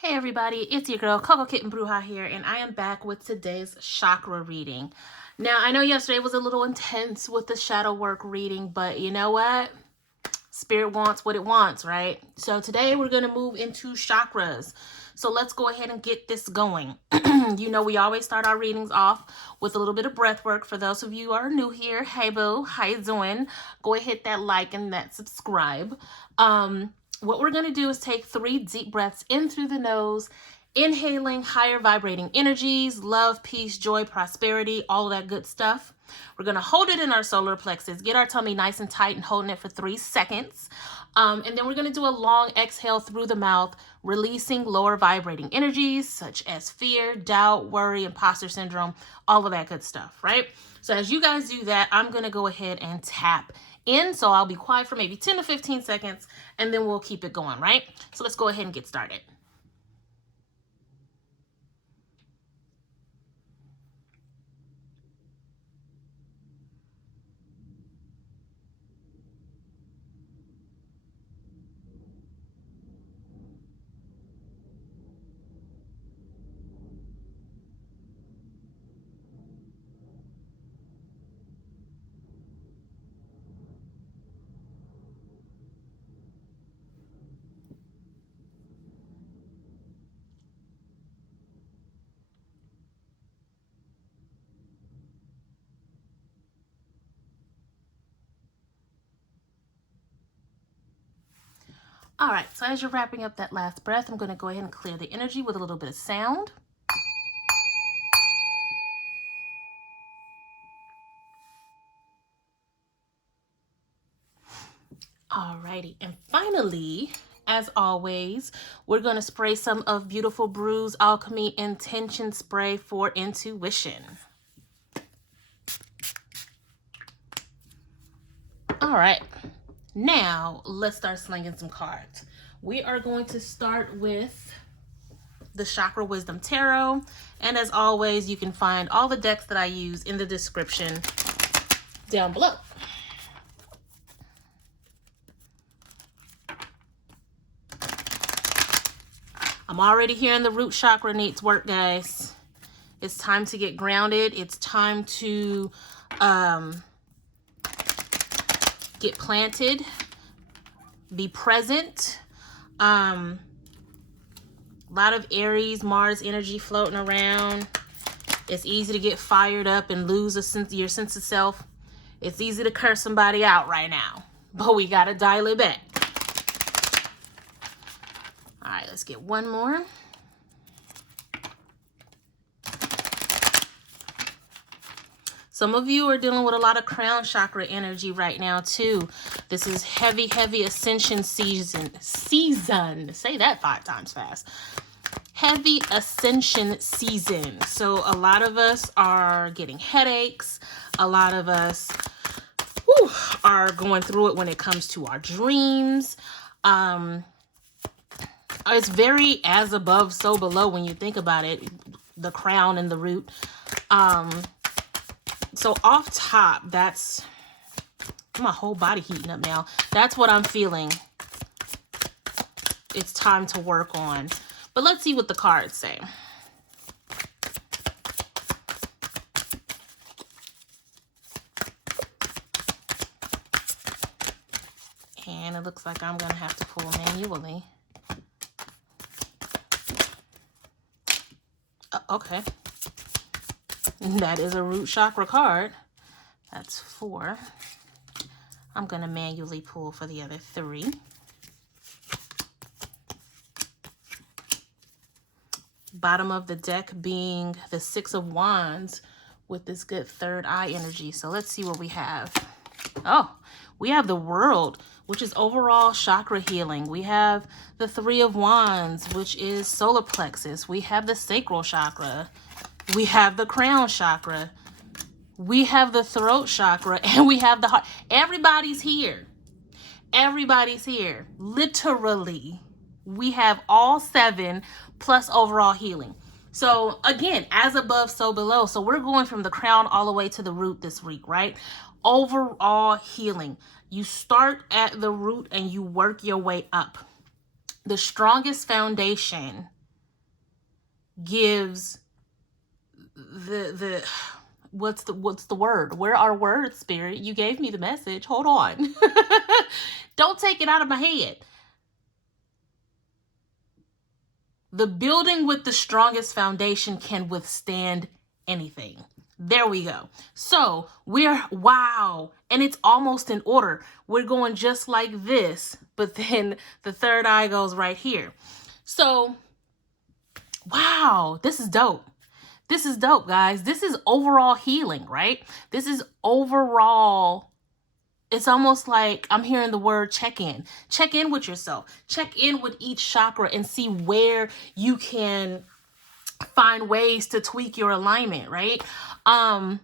Hey everybody, it's your girl Coco Kitten Bruja here, and I am back with today's chakra reading. Now, I know yesterday was a little intense with the shadow work reading, but you know what? Spirit wants what it wants, right? So today we're going to move into chakras. So let's go ahead and get this going. You know, we always start our readings off with a little bit of breath work. For those of you who are new here, hey boo, how you doing? Go ahead, hit that like and that subscribe. What we're going to do is take 3 deep breaths in through the nose, inhaling higher vibrating energies, love, peace, joy, prosperity, all of that good stuff. We're going to hold it in our solar plexus, get our tummy nice and tight and holding it for 3 seconds. And then we're going to do a long exhale through the mouth, releasing lower vibrating energies such as fear, doubt, worry, imposter syndrome, all of that good stuff, right? So as you guys do that, I'm going to go ahead and tap in. So I'll be quiet for maybe 10 to 15 seconds and then we'll keep it going, right? So let's go ahead and get started. All right, so as you're wrapping up that last breath, I'm going to go ahead and clear the energy with a little bit of sound. Alrighty, and finally, as always, we're going to spray some of Beautiful Brew's Alchemy Intention Spray for Intuition. All right, now let's start slinging some cards. We are going to start with the Chakra Wisdom Tarot, and as always, you can find all the decks that I use in the description down below. I'm already hearing the root chakra needs work, guys. It's time to get grounded. It's time to get planted, be present. A lot of Aries, Mars energy floating around. It's easy to get fired up and lose your sense of self. It's easy to curse somebody out right now, but we got to dial it back. All right, let's get one more. Some of you are dealing with a lot of crown chakra energy right now too. This is heavy ascension season. Say that 5 times fast. Heavy ascension season. So a lot of us are getting headaches. A lot of us are going through it when it comes to our dreams. It's very as above, so below when you think about it. The crown and the root. So off top, that's my whole body heating up now. That's what I'm feeling. It's time to work on. But let's see what the cards say. And it looks like I'm going to have to pull manually. Okay. That is a root chakra card. That's 4. I'm going to manually pull for the other 3. Bottom of the deck being the 6 of Wands with this good third eye energy. So let's see what we have. Oh, we have the World, which is overall chakra healing. We have the 3 of Wands, which is solar plexus. We have the sacral chakra. We have the crown chakra. We have the throat chakra. And we have the heart. Everybody's here. Everybody's here. Literally. We have all 7 plus overall healing. So again, as above, so below. So we're going from the crown all the way to the root this week, right? Overall healing. You start at the root and you work your way up. The strongest foundation gives the what's the word? Where are words, Spirit? You gave me the message. Hold on. Don't take it out of my head. The building with the strongest foundation can withstand anything. There we go. So wow. And it's almost in order. We're going just like this, but then the third eye goes right here. So, wow, this is dope. This is dope, guys. This is overall healing, right? This is overall. It's almost like I'm hearing the word check-in. Check in with yourself. Check in with each chakra and see where you can find ways to tweak your alignment, right? And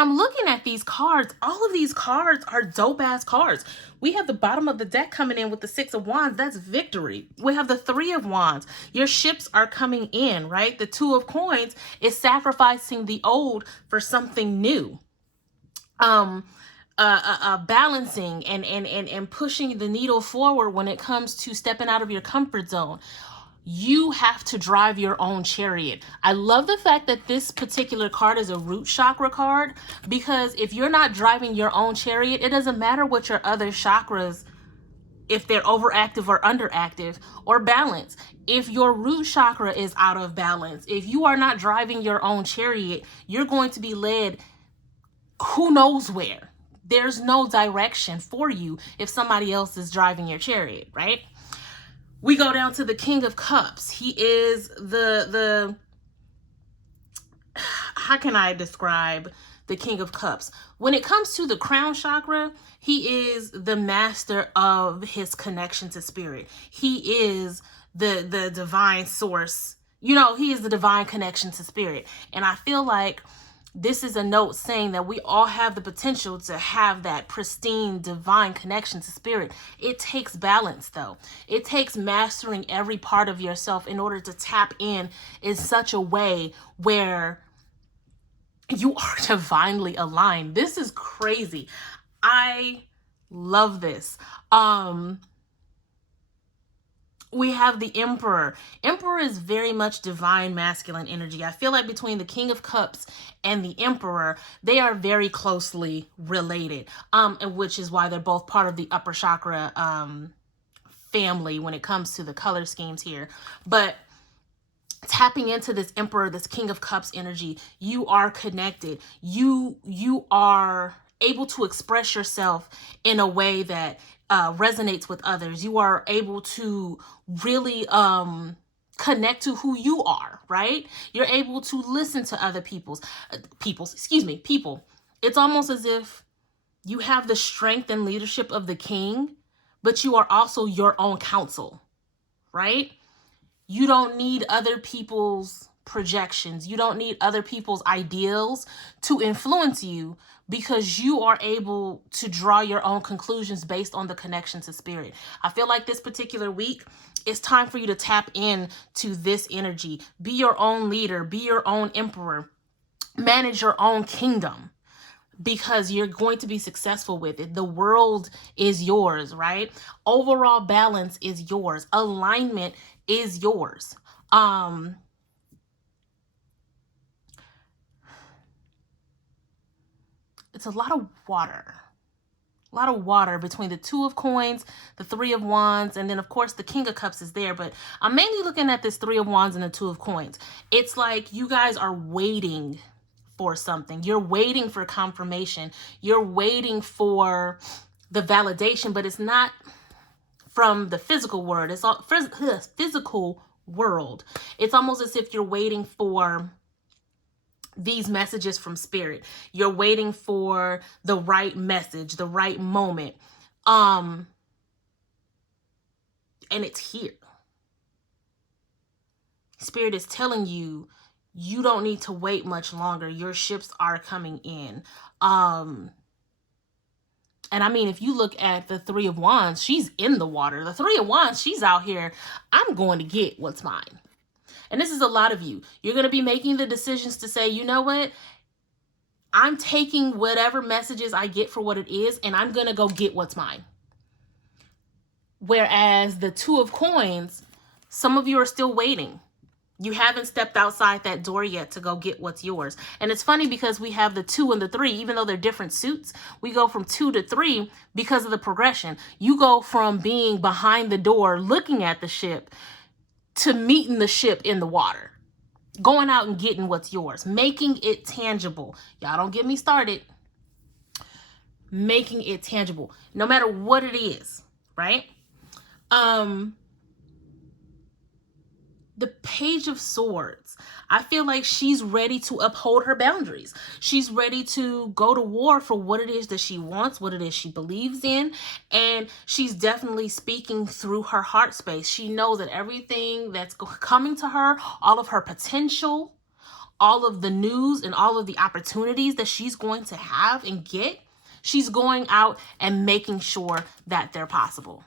I'm looking at these cards. All of these cards are dope-ass cards. We have the bottom of the deck coming in with the 6 of Wands. That's victory. We have the 3 of Wands. Your ships are coming in, right? The 2 of Coins is sacrificing the old for something new. Balancing and pushing the needle forward when it comes to stepping out of your comfort zone. You have to drive your own chariot. I love the fact that this particular card is a root chakra card, because if you're not driving your own chariot, it doesn't matter what your other chakras, if they're overactive or underactive or balance. If your root chakra is out of balance, if you are not driving your own chariot, you're going to be led who knows where. There's no direction for you if somebody else is driving your chariot, right? We go down to the King of Cups. He is the how can I describe the King of Cups? When it comes to the crown chakra, he is the master of his connection to spirit. He is the divine source. You know, he is the divine connection to spirit. And I feel like this is a note saying that we all have the potential to have that pristine divine connection to spirit. It takes balance, though. It takes mastering every part of yourself in order to tap in such a way where you are divinely aligned. This is crazy. I love this. We have the Emperor. Emperor is very much divine masculine energy. I feel like between the King of Cups and the Emperor, they are very closely related, and which is why they're both part of the upper chakra family when it comes to the color schemes here. But tapping into this Emperor, this King of Cups energy, you are connected. You are able to express yourself in a way that resonates with others. You are able to really connect to who you are, right? You're able to listen to other people. It's almost as if you have the strength and leadership of the king, but you are also your own counsel, right? You don't need other people's projections. You don't need other people's ideals to influence you, because you are able to draw your own conclusions based on the connection to spirit. I feel like this particular week, it's time for you to tap in to this energy. Be your own leader. Be your own emperor. Manage your own kingdom, because you're going to be successful with it. The world is yours, right? Overall balance is yours. Alignment is yours. It's a lot of water. A lot of water between the 2 of Coins, the 3 of Wands, and then of course the King of Cups is there. But I'm mainly looking at this 3 of Wands and the 2 of Coins. It's like you guys are waiting for something. You're waiting for confirmation. You're waiting for the validation, but it's not from the physical world. It's all physical world. It's almost as if you're waiting for these messages from spirit. You're waiting for the right message, the right moment. And it's here. Spirit is telling you, you don't need to wait much longer. Your ships are coming in. And I mean, if you look at the 3 of Wands, she's in the water. The 3 of Wands, she's out here. I'm going to get what's mine. And this is a lot of you. You're going to be making the decisions to say, you know what? I'm taking whatever messages I get for what it is, and I'm going to go get what's mine. Whereas the 2 of Coins, some of you are still waiting. You haven't stepped outside that door yet to go get what's yours. And it's funny because we have the 2 and the 3, even though they're different suits, we go from 2 to 3 because of the progression. You go from being behind the door looking at the ship to meeting the ship in the water, going out and getting what's yours, making it tangible. Y'all don't get me started. Making it tangible, no matter what it is, right? The Page of Swords. I feel like she's ready to uphold her boundaries. She's ready to go to war for what it is that she wants, what it is she believes in. And she's definitely speaking through her heart space. She knows that everything that's coming to her, all of her potential, all of the news and all of the opportunities that she's going to have and get, she's going out and making sure that they're possible.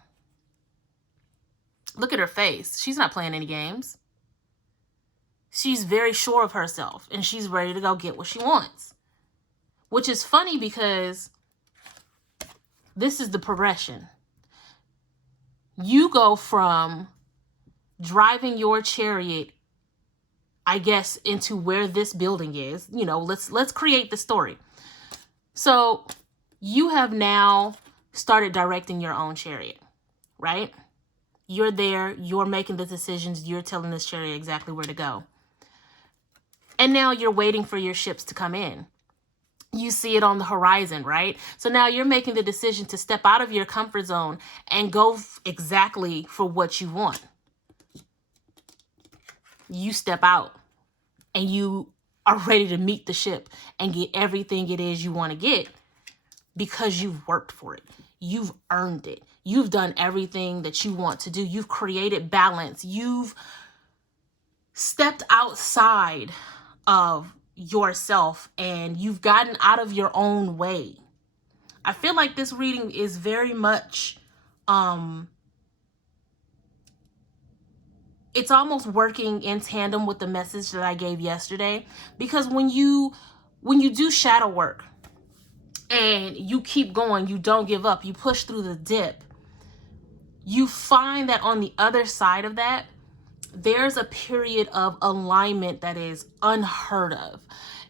Look at her face. She's not playing any games. She's very sure of herself and she's ready to go get what she wants. Which is funny because this is the progression. You go from driving your chariot, I guess, into where this building is. You know, let's create the story. So you have now started directing your own chariot, right? You're there, you're making the decisions, you're telling this chariot exactly where to go. And now you're waiting for your ships to come in. You see it on the horizon, right? So now you're making the decision to step out of your comfort zone and go exactly for what you want. You step out and you are ready to meet the ship and get everything it is you want to get because you've worked for it. You've earned it. You've done everything that you want to do. You've created balance. You've stepped outside of yourself and you've gotten out of your own way. I feel like this reading is very much, it's almost working in tandem with the message that I gave yesterday, because when you do shadow work and you keep going, you don't give up, you push through the dip, you find that on the other side of that, there's a period of alignment that is unheard of.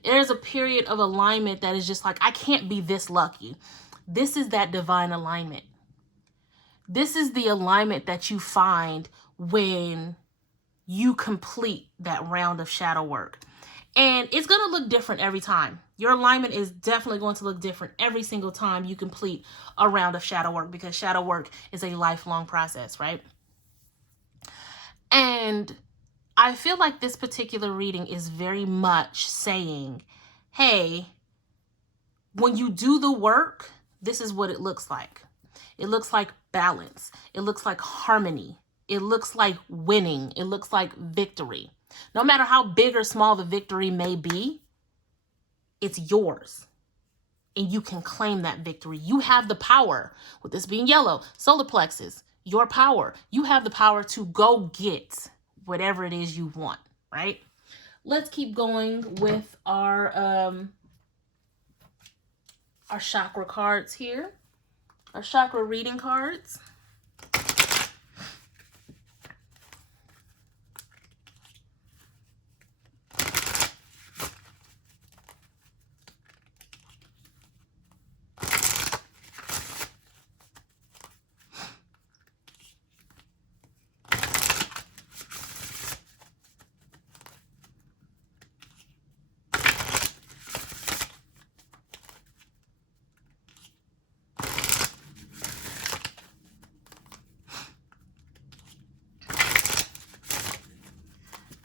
There's a period of alignment that is just like, I can't be this lucky. This is that divine alignment. This is the alignment that you find when you complete that round of shadow work. And it's going to look different every time. Your alignment is definitely going to look different every single time you complete a round of shadow work, because shadow work is a lifelong process, right? And I feel like this particular reading is very much saying, hey, when you do the work, this is what it looks like. It looks like balance. It looks like harmony. It looks like winning. It looks like victory. No matter how big or small the victory may be, it's yours. And you can claim that victory. You have the power, with this being yellow, solar plexus, your power. You have the power to go get whatever it is you want, right? Let's keep going with our chakra cards here. Our chakra reading cards.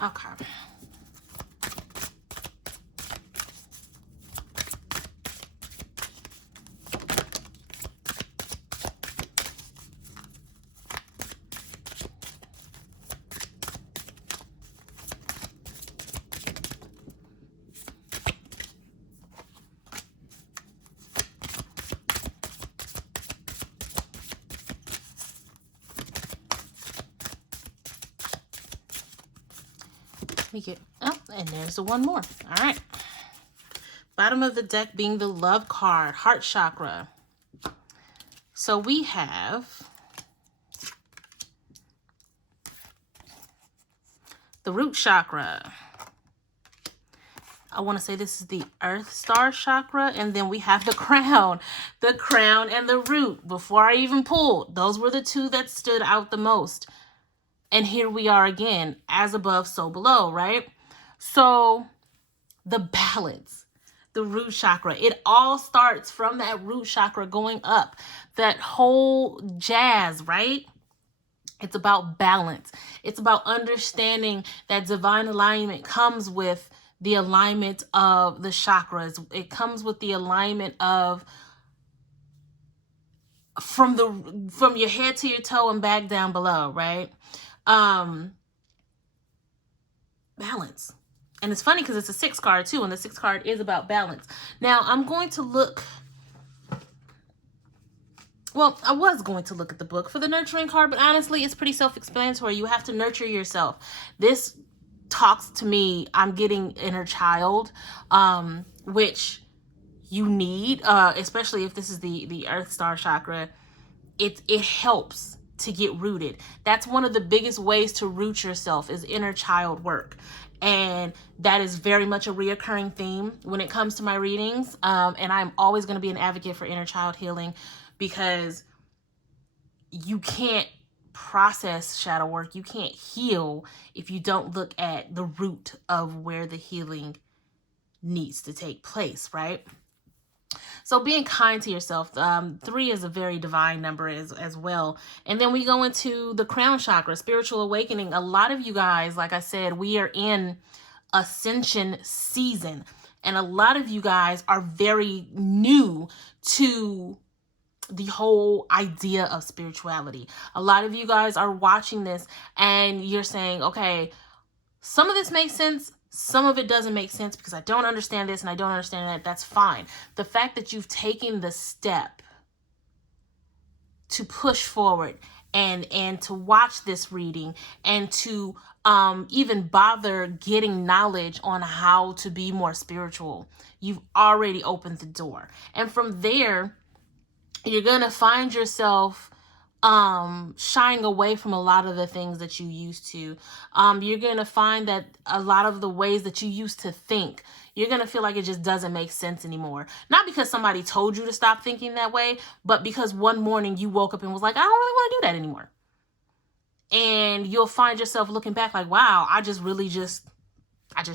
Okay. We get, oh, and there's the one more. All right. Bottom of the deck being the love card, heart chakra. So we have the root chakra. I want to say this is the Earth Star chakra. And then we have the crown and the root. Before I even pulled, those were the two that stood out the most. And here we are again, as above, so below, right? So the balance, the root chakra, it all starts from that root chakra going up, that whole jazz, right? It's about balance. It's about understanding that divine alignment comes with the alignment of the chakras. It comes with the alignment of from your head to your toe and back down below, right? Balance. And it's funny because it's a 6 card too, and the 6 card is about balance. Now I'm going to look. Well, I was going to look at the book for the nurturing card, but honestly, it's pretty self-explanatory. You have to nurture yourself. This talks to me, I'm getting inner child, which you need, especially if this is the Earth Star chakra. It helps to get rooted. That's one of the biggest ways to root yourself is inner child work. And that is very much a reoccurring theme when it comes to my readings. And I'm always going to be an advocate for inner child healing, because you can't process shadow work. You can't heal if you don't look at the root of where the healing needs to take place, right? So being kind to yourself. 3 is a very divine number as well. And then we go into the crown chakra, spiritual awakening. A lot of you guys, like I said, we are in ascension season. And a lot of you guys are very new to the whole idea of spirituality. A lot of you guys are watching this and you're saying, okay, some of this makes sense. Some of it doesn't make sense because I don't understand this and I don't understand that. That's fine. The fact that you've taken the step to push forward and to watch this reading and to even bother getting knowledge on how to be more spiritual, you've already opened the door. And from there, you're going to find yourself shying away from a lot of the things that you used to. You're going to find that a lot of the ways that you used to think, you're going to feel like it just doesn't make sense anymore. Not because somebody told you to stop thinking that way, but because one morning you woke up and was like, I don't really want to do that anymore. And you'll find yourself looking back like, wow, I just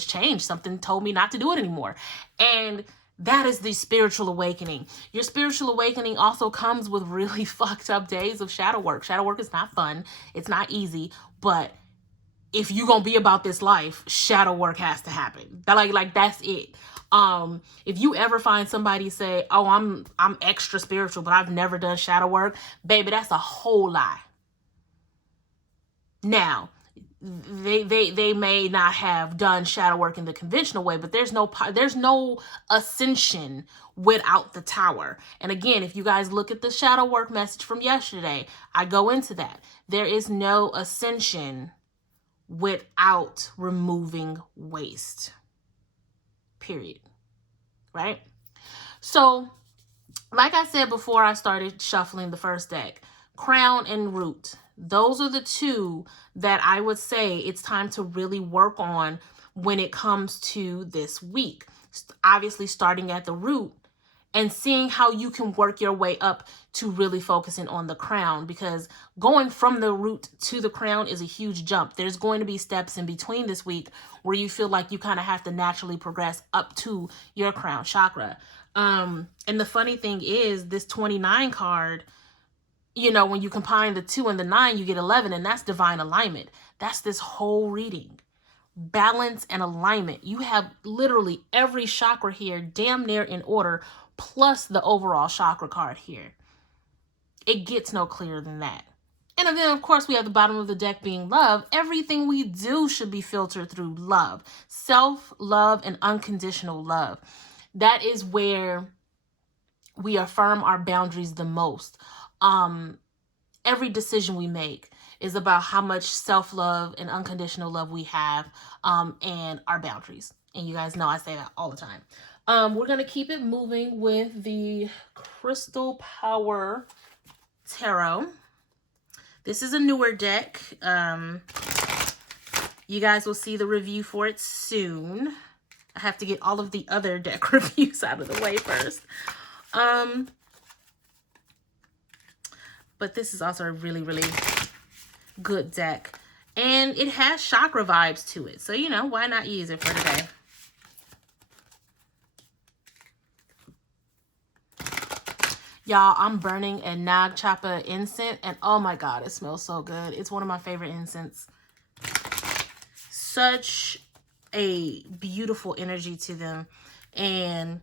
changed. Something told me not to do it anymore. And that is the spiritual awakening. Your spiritual awakening also comes with really fucked up days of shadow work. Shadow work is not fun. It's not easy. But if you're going to be about this life, shadow work has to happen. Like that's it. If you ever find somebody say, oh, I'm extra spiritual, but I've never done shadow work, baby, that's a whole lie. Now, they may not have done shadow work in the conventional way, but there's no ascension without the tower. And again, if you guys look at the shadow work message from yesterday, I go into that. There is no ascension without removing waste. Period. Right? So, like I said before I started shuffling the first deck, crown and root. Those are the two that I would say it's time to really work on when it comes to this week. Obviously, starting at the root and seeing how you can work your way up to really focusing on the crown, because going from the root to the crown is a huge jump. There's going to be steps in between this week where you feel like you kind of have to naturally progress up to your crown chakra. And the funny thing is, this 29 card, you know, when you combine the 2 and the 9, you get 11, and that's divine alignment. That's this whole reading. Balance and alignment. You have literally every chakra here damn near in order, plus the overall chakra card here. It gets no clearer than that. And then, of course, we have the bottom of the deck being love. Everything we do should be filtered through love. Self-love and unconditional love. That is where we affirm our boundaries the most. Every decision we make is about how much self-love and unconditional love we have, and our boundaries. And you guys know I say that all the time. We're going to keep it moving with the Crystal Power Tarot. This is a newer deck. Yeah, You guys will see the review for it soon. I have to get all of the other deck reviews out of the way first. But this is also a really, really good deck. And it has chakra vibes to it. So, you know, why not use it for today? Y'all, I'm burning a Nag Chapa incense. And oh my God, it smells so good. It's one of my favorite incense. Such a beautiful energy to them, and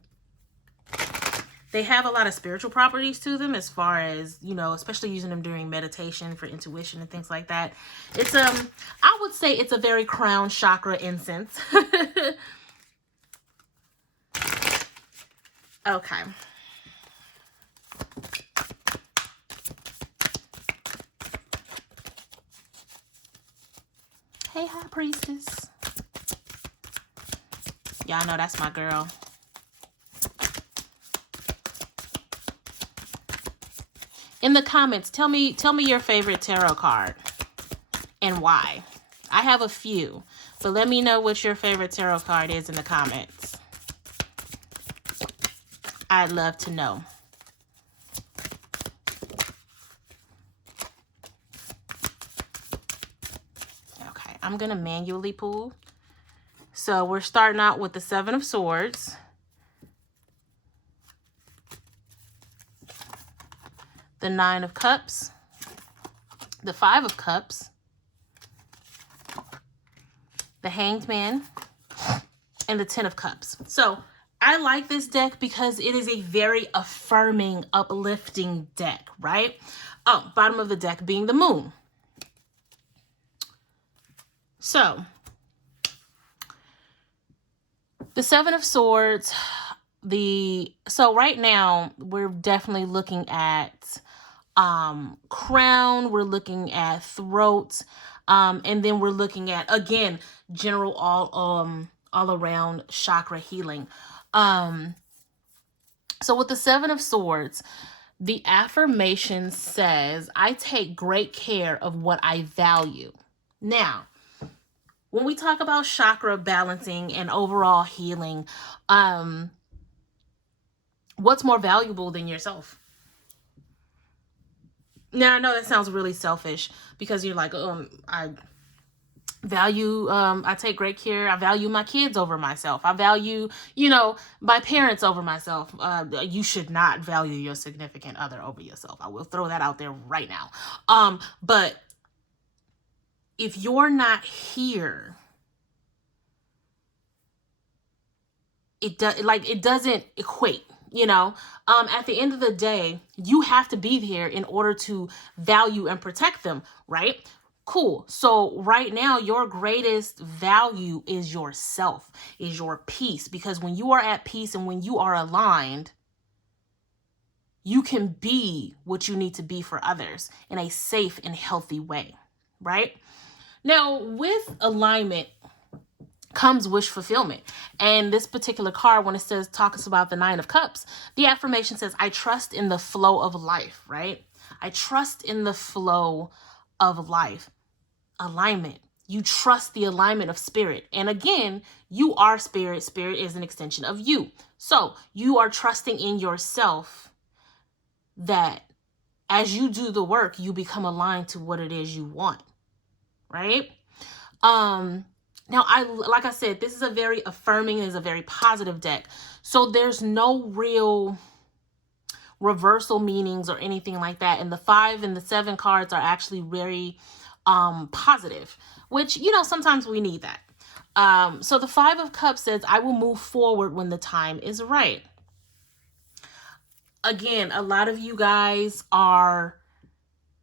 they have a lot of spiritual properties to them, as far as, you know, especially using them during meditation for intuition and things like that. It's I would say it's a very crown chakra incense. Okay. Hey, High Priestess. Y'all know that's my girl. In the comments, tell me your favorite tarot card and why. I have a few, but let me know what your favorite tarot card is in the comments. I'd love to know. Okay, I'm going to manually pull. So we're starting out with the Seven of Swords. The Nine of Cups. The Five of Cups. The Hanged Man. And the Ten of Cups. So I like this deck because it is a very affirming, uplifting deck, right? Oh, bottom of the deck being the Moon. So the Seven of Swords, so right now we're definitely looking at crown, we're looking at throat, and then we're looking at, again, general all around chakra healing. So with the Seven of Swords, the affirmation says, I take great care of what I value. Now, when we talk about chakra balancing and overall healing, what's more valuable than yourself? Now, I know that sounds really selfish because you're like, I value, I take great care. I value my kids over myself. I value, you know, my parents over myself. You should not value your significant other over yourself. I will throw that out there right now. But if you're not here, it doesn't equate, you know. At the end of the day, you have to be here in order to value and protect them, right? Cool. So right now, your greatest value is yourself, is your peace, because when you are at peace and when you are aligned, you can be what you need to be for others in a safe and healthy way, right? Now, with alignment comes wish fulfillment. And this particular card, when it talks about the Nine of Cups, the affirmation says, I trust in the flow of life, right? I trust in the flow of life. Alignment. You trust the alignment of spirit. And again, you are spirit. Spirit is an extension of you. So you are trusting in yourself that as you do the work, you become aligned to what it is you want, right? Now, like I said, this is a very affirming, is a very positive deck. So there's no real reversal meanings or anything like that. And the 5 and the 7 cards are actually very positive, which, you know, sometimes we need that. So the 5 of Cups says, I will move forward when the time is right. Again, a lot of you guys are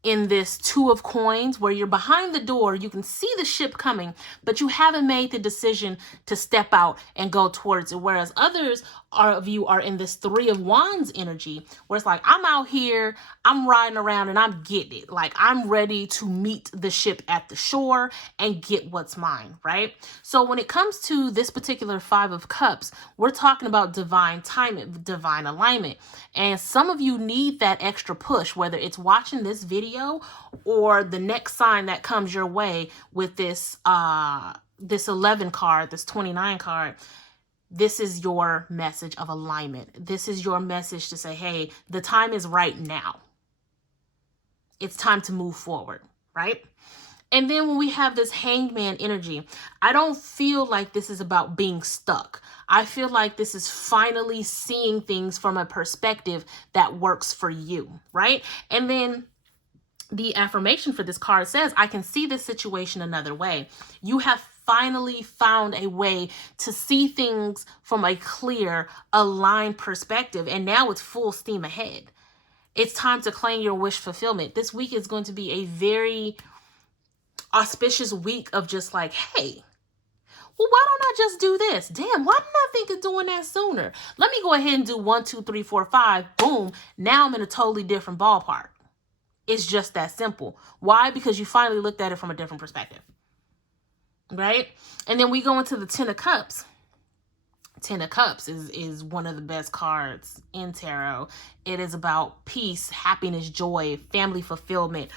in this 2 of Coins where you're behind the door, you can see the ship coming, but you haven't made the decision to step out and go towards it. Whereas others of you are in this Three of Wands energy where it's like, I'm out here, I'm riding around and I'm getting it. Like, I'm ready to meet the ship at the shore and get what's mine, right? So when it comes to this particular Five of Cups, we're talking about divine timing, divine alignment. And some of you need that extra push, whether it's watching this video or the next sign that comes your way with this, this 11 card, this 29 card. This is your message of alignment. This is your message to say, hey, the time is right now. It's time to move forward, right? And then when we have this Hangman energy, I don't feel like this is about being stuck. I feel like this is finally seeing things from a perspective that works for you, right? And then the affirmation for this card says, I can see this situation another way. You have finally found a way to see things from a clear, aligned perspective. And now it's full steam ahead. It's time to claim your wish fulfillment. This week is going to be a very auspicious week of just like, hey, well, why don't I just do this? Damn, why didn't I think of doing that sooner? Let me go ahead and do 1, 2, 3, 4, 5. Boom. Now I'm in a totally different ballpark. It's just that simple. Why? Because you finally looked at it from a different perspective. Right? And then we go into the Ten of Cups. Ten of Cups is one of the best cards in tarot. It is about peace, happiness, joy, family fulfillment,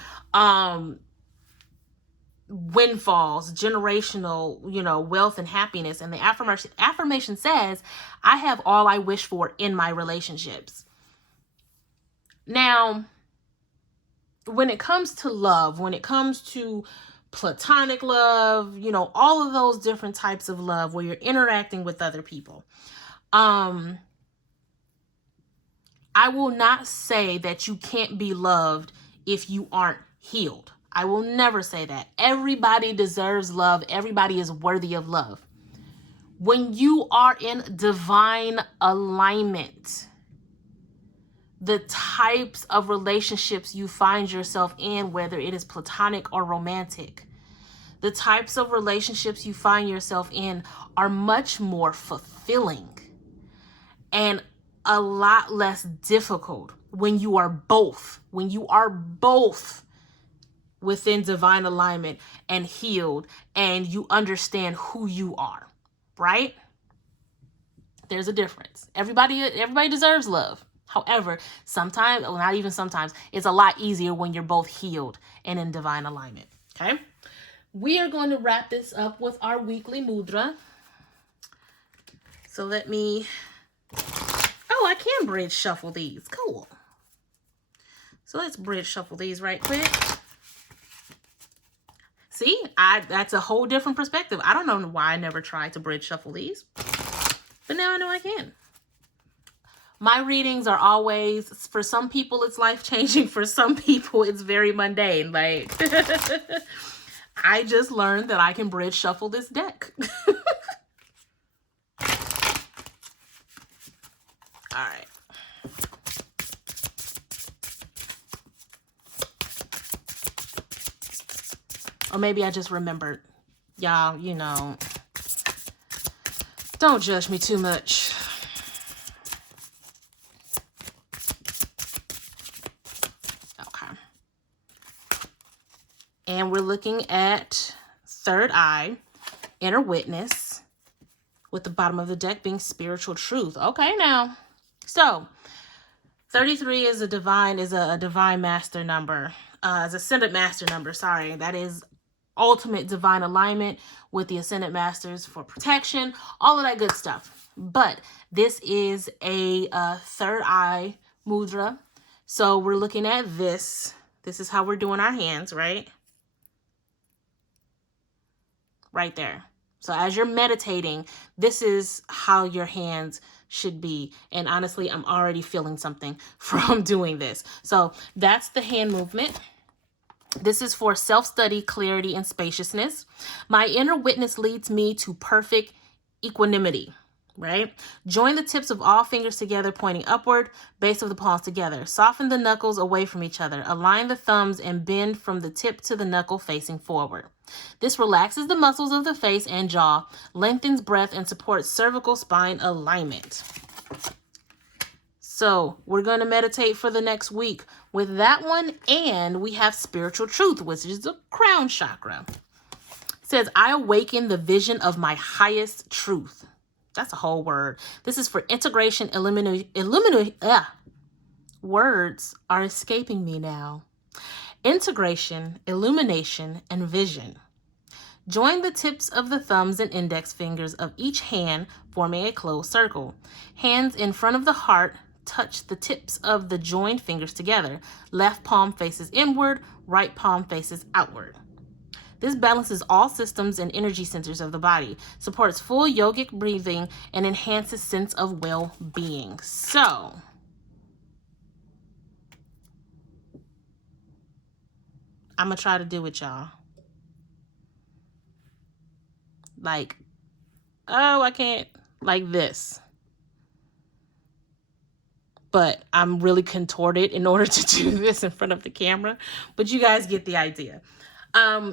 windfalls, generational, wealth and happiness. And the affirmation says, I have all I wish for in my relationships. Now, when it comes to love, when it comes to platonic love, all of those different types of love where you're interacting with other people, I will not say that you can't be loved if you aren't healed. I will never say that. Everybody deserves love. Everybody is worthy of love. When you are in divine alignment, the types of relationships you find yourself in, whether it is platonic or romantic, the types of relationships you find yourself in are much more fulfilling and a lot less difficult when you are both within divine alignment and healed and you understand who you are, right? There's a difference. Everybody deserves love. However, sometimes, well, not even sometimes, it's a lot easier when you're both healed and in divine alignment, okay? We are going to wrap this up with our weekly mudra. So let me, I can bridge shuffle these. Cool. So let's bridge shuffle these right quick. See, that's a whole different perspective. I don't know why I never tried to bridge shuffle these, but now I know I can. My readings are always, for some people, it's life-changing. For some people, it's very mundane. Like, I just learned that I can bridge shuffle this deck. All right. Or maybe I just remembered. Y'all, don't judge me too much. And we're looking at third eye, inner witness, with the bottom of the deck being spiritual truth. Okay, now. So, 33 is a divine master number. Is ascendant master number, sorry. That is ultimate divine alignment with the ascendant masters for protection, all of that good stuff. But this is a third eye mudra. So, we're looking at this. This is how we're doing our hands, right? Right there. So as you're meditating, this is how your hands should be. And honestly, I'm already feeling something from doing this. So that's the hand movement. This is for self-study, clarity, and spaciousness. My inner witness leads me to perfect equanimity. Right? Join the tips of all fingers together, pointing upward, base of the palms together. Soften the knuckles away from each other. Align the thumbs and bend from the tip to the knuckle facing forward. This relaxes the muscles of the face and jaw, lengthens breath, and supports cervical spine alignment. So we're going to meditate for the next week with that one. And we have spiritual truth, which is the crown chakra. It says, I awaken the vision of my highest truth. That's a whole word. This is for integration, words are escaping me now. Integration, illumination, and vision. Join the tips of the thumbs and index fingers of each hand, forming a closed circle. Hands in front of the heart touch the tips of the joined fingers together. Left palm faces inward, right palm faces outward. This balances all systems and energy centers of the body, supports full yogic breathing, and enhances sense of well-being. So, I'm going to try to do it, y'all. Like, oh, I can't, like this. But I'm really contorted in order to do this in front of the camera. But you guys get the idea.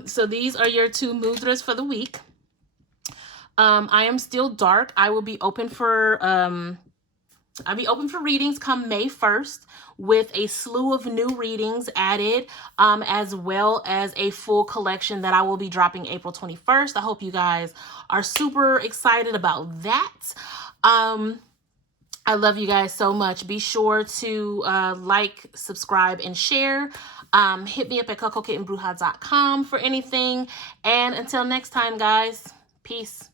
So these are your 2 mudras for the week. I am still dark. I will be open for readings come May 1st with a slew of new readings added, as well as a full collection that I will be dropping April 21st. I hope you guys are super excited about that. I love you guys so much. Be sure to like, subscribe, and share. Hit me up at cocokittenbruja.com for anything. And until next time, guys, peace.